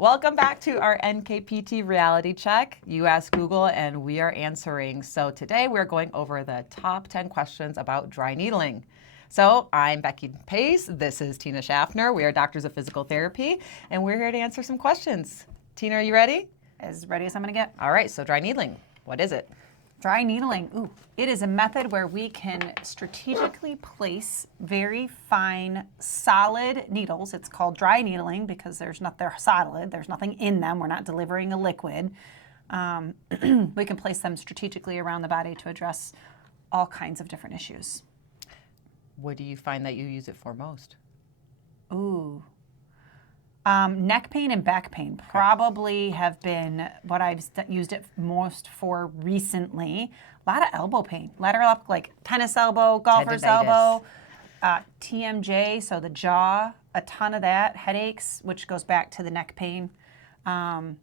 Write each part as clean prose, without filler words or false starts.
Welcome back to our NKPT reality check. You asked Google and we are answering. So today we're going over the top 10 questions about dry needling. So I'm Becky Pace. This is Tina Schaffner. We are doctors of physical therapy and we're here to answer some questions. Tina, are you ready? As ready as I'm gonna get. All right, so dry needling, what is it? Dry needling, it is a method where we can strategically place very fine, solid needles. It's called dry needling because they're solid, there's nothing in them, we're not delivering a liquid. We can place them strategically around the body to address all kinds of different issues. What do you find that you use it for most? Neck pain and back pain probably have been what I've used it most for recently. A lot of elbow pain, lateral up, like tennis elbow, golfer's elbow, TMJ, so the jaw, a ton of that, headaches, which goes back to the neck pain. I've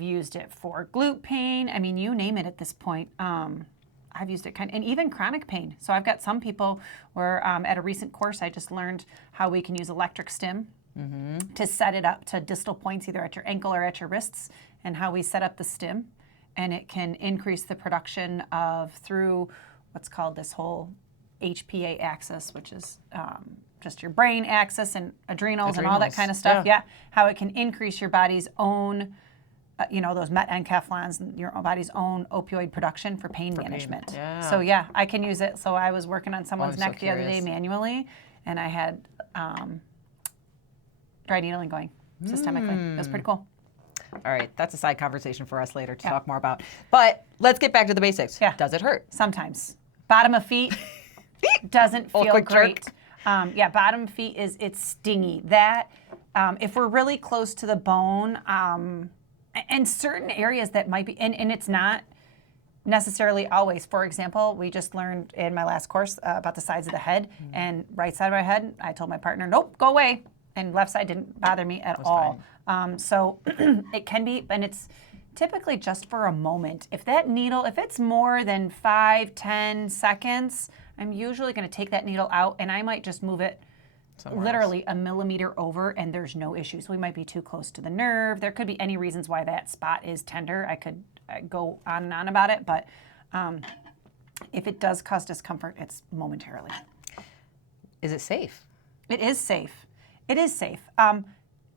used it for glute pain. I mean, you name it at this point. I've used it and even chronic pain. So I've got some people where at a recent course, I just learned how we can use electric stim to set it up to distal points, either at your ankle or at your wrists, and how we set up the stim. And it can increase the production of through what's called this whole HPA axis, which is just your brain axis and adrenals and all that kind of stuff. Yeah. How it can increase your body's own, those met-enkephalins, your body's own opioid production for pain management. Yeah. So yeah, I can use it. So I was working on someone's neck the other day manually, and I had dry needling going systemically. It was pretty cool. All right, that's a side conversation for us later to talk more about. But let's get back to the basics. Yeah. Does it hurt? Sometimes. Bottom of feet doesn't feel quick great. jerk. Bottom feet it's stingy. That if we're really close to the bone, and certain areas that might be, and it's not necessarily always. For example, we just learned in my last course about the sides of the head, and right side of my head, I told my partner, nope, go away. And left side didn't bother me at all. So it can be, and it's typically just for a moment. If that needle, if it's more than 5-10 seconds, I'm usually going to take that needle out and I might just move it literally a millimeter over and there's no issues. We might be too close to the nerve. There could be any reasons why that spot is tender. I could go on and on about it, but if it does cause discomfort, it's momentarily. Is it safe? It is safe. It is safe.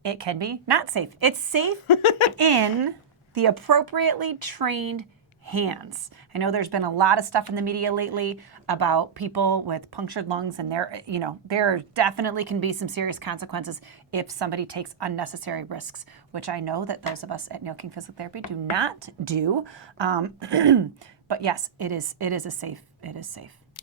It can be not safe. It's safe in the appropriately trained hands. I know there's been a lot of stuff in the media lately about people with punctured lungs, and there definitely can be some serious consequences if somebody takes unnecessary risks, which I know that those of us at Neil King Physical Therapy do not do. But yes, it is safe.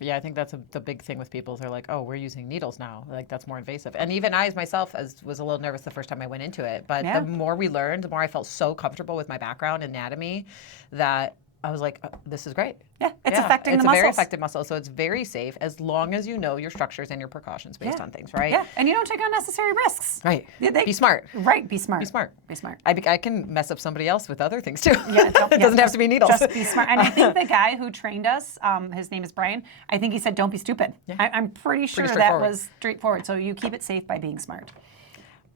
Yeah, I think that's the big thing with people. They're like, oh, we're using needles now. Like, that's more invasive. And even I, myself, was a little nervous the first time I went into it. But the more we learned, the more I felt so comfortable with my background in anatomy that I was like, oh, this is great. Yeah, it's affecting the muscles. It's a very effective muscle, so it's very safe as long as you know your structures and your precautions based on things, right? Yeah, and you don't take unnecessary risks. Right. Be smart. Right, be smart. Be smart. Be smart. I can mess up somebody else with other things too. Yeah, it doesn't have to be needles. Just be smart. And I think the guy who trained us, his name is Brian, I think he said, don't be stupid. Yeah. I'm pretty sure that was straightforward. So you keep it safe by being smart.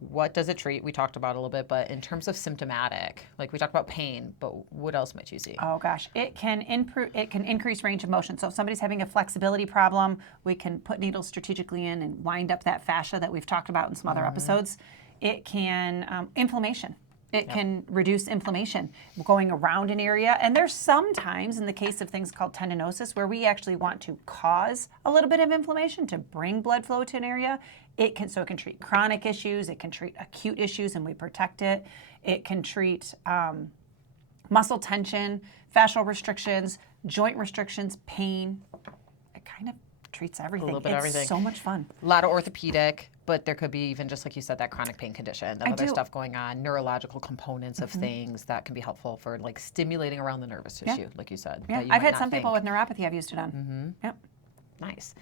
What does it treat? We talked about a little bit, but in terms of symptomatic, like we talked about pain, but what else might you see? Oh gosh, it can increase range of motion. So if somebody's having a flexibility problem, we can put needles strategically in and wind up that fascia that we've talked about in some other episodes. It can, inflammation. It can reduce inflammation going around an area. And there's sometimes, in the case of things called tendinosis, where we actually want to cause a little bit of inflammation to bring blood flow to an area. It can treat chronic issues. It can treat acute issues, and we protect it. It can treat muscle tension, fascial restrictions, joint restrictions, pain. It kind of treats everything. A little bit of everything. It's so much fun. A lot of orthopedic, but there could be even, just like you said, that chronic pain condition, that other stuff going on, neurological components of things that can be helpful for like stimulating around the nervous tissue, like you said. Yeah, I've had some people with neuropathy I've used it on. Yep. Nice.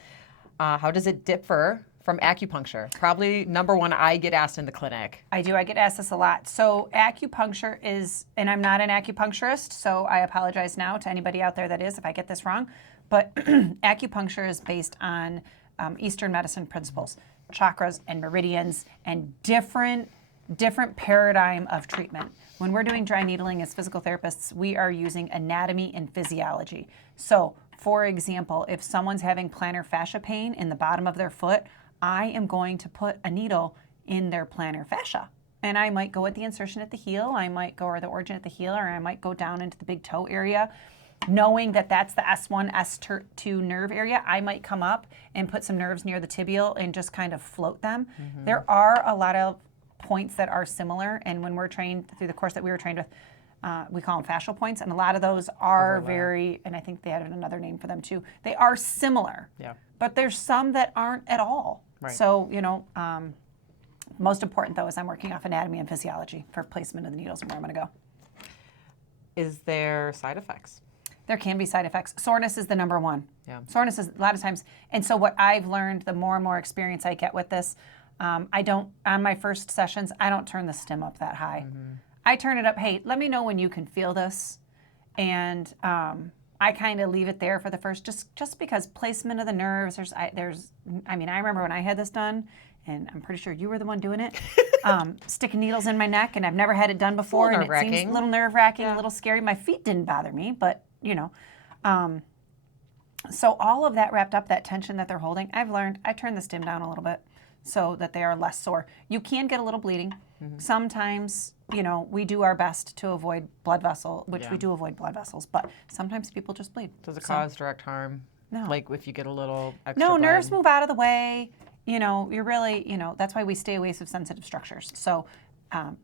How does it differ from acupuncture? Probably number one I get asked in the clinic. I do. I get asked this a lot. So acupuncture is, and I'm not an acupuncturist, so I apologize now to anybody out there that is if I get this wrong, but acupuncture is based on Eastern medicine principles, chakras and meridians and different different paradigm of treatment. When we're doing dry needling as physical therapists, we are using anatomy and physiology. So, for example, if someone's having plantar fascia pain in the bottom of their foot, I am going to put a needle in their plantar fascia. And I might go at the insertion at the heel, I might go at the origin at the heel, or I might go down into the big toe area. Knowing that that's the S1, S2 nerve area, I might come up and put some nerves near the tibial and just kind of float them. There are a lot of points that are similar, and when we're trained through the course that we were trained with, we call them fascial points, and a lot of those are very, and I think they had another name for them too, they are similar. Yeah. But there's some that aren't at all. Right. So, most important though is I'm working off anatomy and physiology for placement of the needles and where I'm going to go. Is there side effects? There can be side effects. Soreness is the number one. Yeah. Soreness is a lot of times, and so what I've learned, the more and more experience I get with this, I don't, on my first sessions, I don't turn the stim up that high. I turn it up, hey, let me know when you can feel this. And I kind of leave it there for the first, just because placement of the nerves, I remember when I had this done, and I'm pretty sure you were the one doing it, sticking needles in my neck, and I've never had it done before, and it seems a little nerve-wracking, a little scary. My feet didn't bother me, but, so all of that wrapped up, that tension that they're holding, I've learned, I turn the stim down a little bit so that they are less sore. You can get a little bleeding. Sometimes, we do our best to avoid blood vessel, which we do avoid blood vessels, but sometimes people just bleed. Does it cause direct harm? No. Like if you get a little extra No, blood? nerves move out of the way. You're really, that's why we stay away from sensitive structures. So,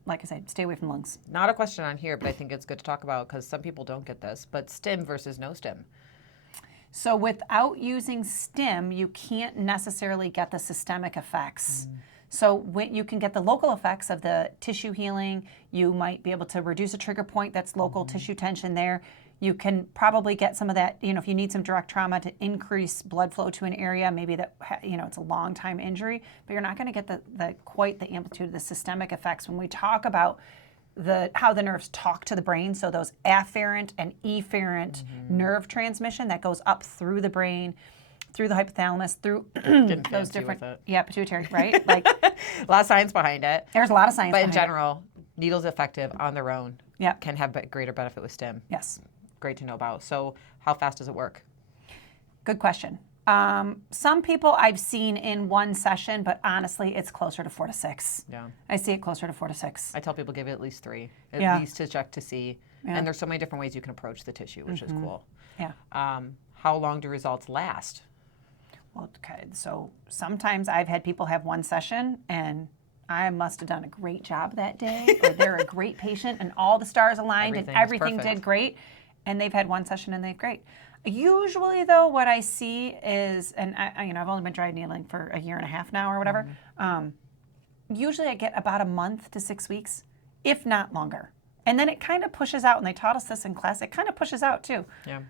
like I said, stay away from lungs. Not a question on here, but I think it's good to talk about because some people don't get this, but stim versus no stim. So without using stim, you can't necessarily get the systemic effects. So when you can get the local effects of the tissue healing, you might be able to reduce a trigger point that's local tissue tension there. You can probably get some of that, if you need some direct trauma to increase blood flow to an area, maybe that, it's a long time injury, but you're not going to get the quite the amplitude of the systemic effects when we talk about how the nerves talk to the brain. So those afferent and efferent nerve transmission that goes up through the brain, through the hypothalamus, through those different, pituitary, right? Like a lot of science behind it. There's a lot of science But in behind general, needles effective on their own can have greater benefit with stim. Yes. Great to know about. So how fast does it work? Good question. Some people I've seen in one session, but honestly, it's closer to 4 to 6. Yeah. I see it closer to 4 to 6. I tell people give it at least 3, at least to check to see. Yeah. And there's so many different ways you can approach the tissue, which is cool. Yeah. How long do results last? Well, okay. So sometimes I've had people have one session and I must have done a great job that day, or they're a great patient and all the stars aligned and everything did great, and they've had one session and they've great. Usually, though, what I see is, and I've only been dry needling for a year and a half now or whatever. Usually, I get about a month to 6 weeks, if not longer, and then it kind of pushes out. And they taught us this in class. It kind of pushes out too. Yeah.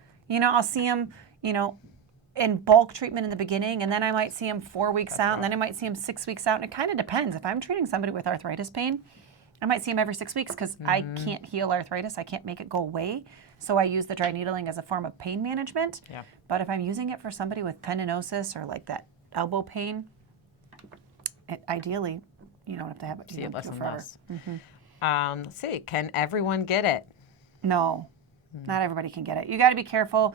I'll see them, in bulk treatment in the beginning, and then I might see them 4 weeks out, and then I might see them 6 weeks out. And it kind of depends. If I'm treating somebody with arthritis pain, I might see them every 6 weeks because I can't heal arthritis. I can't make it go away. So I use the dry needling as a form of pain management. Yeah. But if I'm using it for somebody with tendinosis or like that elbow pain, ideally, you don't have to have it. See it less and forever. less. Let's see. Can everyone get it? No, not everybody can get it. You got to be careful.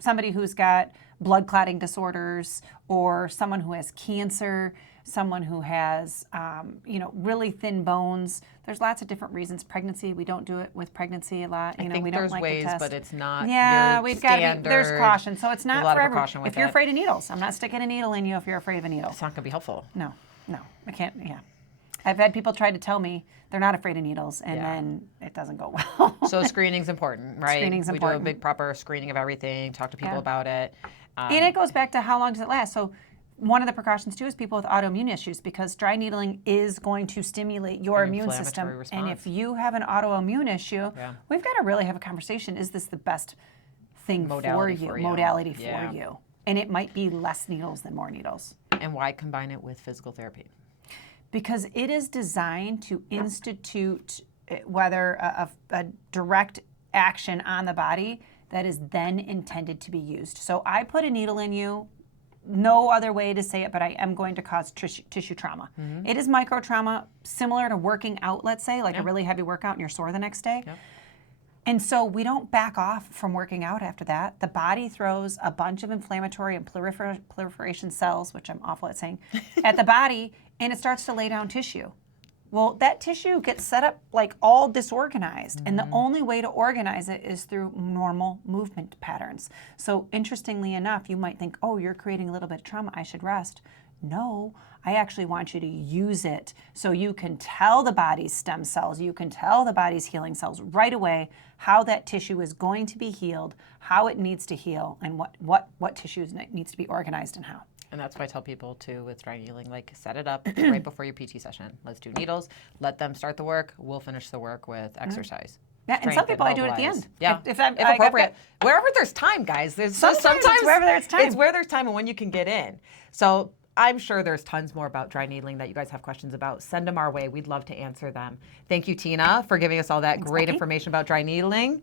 Somebody who's got blood clotting disorders, or someone who has cancer, someone who has, really thin bones. There's lots of different reasons. Pregnancy, we don't do it with pregnancy a lot. I think we don't there's like ways, to test. but it's not. Yeah, your we've got to standard. be. There's caution, so it's not a lot for of everyone. precaution with If you're it. afraid of needles, I'm not sticking a needle in you if you're afraid of a needle. It's not going to be helpful. No, I can't. Yeah, I've had people try to tell me they're not afraid of needles, and then it doesn't go well. So screening's important, right? Screening's important. We do a big proper screening of everything. Talk to people about it. And it goes back to how long does it last. So one of the precautions too is people with autoimmune issues, because dry needling is going to stimulate your immune system. And if you have an autoimmune issue, we've got to really have a conversation. Is this the best thing Modality for you? for you. Modality for you. And it might be less needles than more needles. And why combine it with physical therapy? Because it is designed to institute whether a direct action on the body that is then intended to be used. So I put a needle in you no other way to say it, but I am going to cause tissue trauma. It is micro trauma, similar to working out, let's say, like a really heavy workout and you're sore the next day. And so we don't back off from working out after that. The body throws a bunch of inflammatory and proliferation cells, which I'm awful at saying, at the body, and it starts to lay down tissue. Well, that tissue gets set up like all disorganized, and the only way to organize it is through normal movement patterns. So interestingly enough, you might think, oh, you're creating a little bit of trauma, I should rest. No, I actually want you to use it so you can tell the body's stem cells, you can tell the body's healing cells right away how that tissue is going to be healed, how it needs to heal, and what tissues needs to be organized and how. And that's why I tell people too with dry needling, like set it up right before your PT session. Let's do needles, let them start the work, we'll finish the work with exercise. Yeah, and some people I do it at the end. Yeah, if appropriate. Wherever there's time, guys. There's sometimes it's wherever there's time. It's where there's time and when you can get in. So I'm sure there's tons more about dry needling that you guys have questions about. Send them our way. We'd love to answer them. Thank you, Tina, for giving us all that great information about dry needling.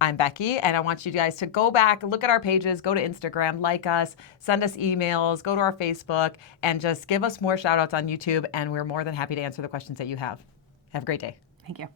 I'm Becky, and I want you guys to go back, look at our pages, go to Instagram, like us, send us emails, go to our Facebook, and just give us more shout outs on YouTube, and we're more than happy to answer the questions that you have. Have a great day. Thank you.